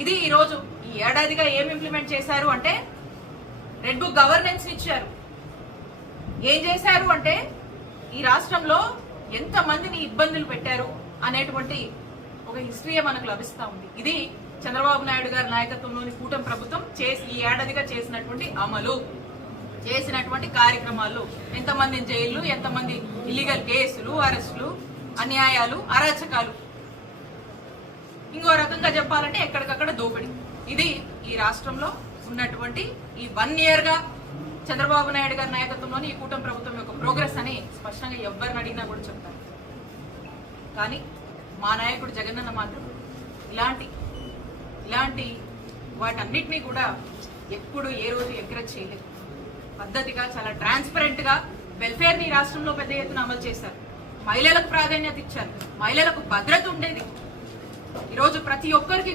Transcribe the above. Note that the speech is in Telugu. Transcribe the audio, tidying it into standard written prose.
ఇది ఈ రోజు ఈ ఏడాదిగా ఏం ఇంప్లిమెంట్ చేశారు అంటే రెడ్ బుక్ గవర్నెన్స్ ఇచ్చారు. ఏం చేశారు అంటే ఈ రాష్ట్రంలో ఎంత మందిని ఇబ్బందులు పెట్టారు అనేటువంటి ఒక హిస్టరీ మనకు లభిస్తా ఉంది. ఇది చంద్రబాబు నాయుడు గారి నాయకత్వంలోని కూటమి ప్రభుత్వం ఈ ఏడాదిగా చేసినటువంటి అమలు, చేసినటువంటి కార్యక్రమాలు, ఎంతమంది జైళ్లు, ఎంతమంది ఇల్లీగల్ కేసులు, అరెస్టులు, అన్యాయాలు, అరాచకాలు, ఇంకో రకంగా చెప్పాలంటే ఎక్కడికక్కడ దోపిడీ. ఇది ఈ రాష్ట్రంలో ఉన్నటువంటి ఈ 1 year గా చంద్రబాబు నాయుడు గారి నాయకత్వంలోని ఈ కూటమి ప్రభుత్వం యొక్క ప్రోగ్రెస్ అని స్పష్టంగా ఎవరిని అడిగినా కూడా చెప్తారు. కానీ మా నాయకుడు జగనన్న మాత్రం ఇలాంటి వాటన్నిటినీ కూడా ఎప్పుడు ఏ రోజు ఎంకరేజ్ చేయలేదు. పద్ధతిగా చాలా ట్రాన్స్పరెంట్ గా వెల్ఫేర్ ని రాష్ట్రంలో పెద్ద ఎత్తున అమలు చేశారు. మహిళలకు ప్రాధాన్యత ఇచ్చారు. మహిళలకు భద్రత ఉండేది. ఈరోజు ప్రతి ఒక్కరికి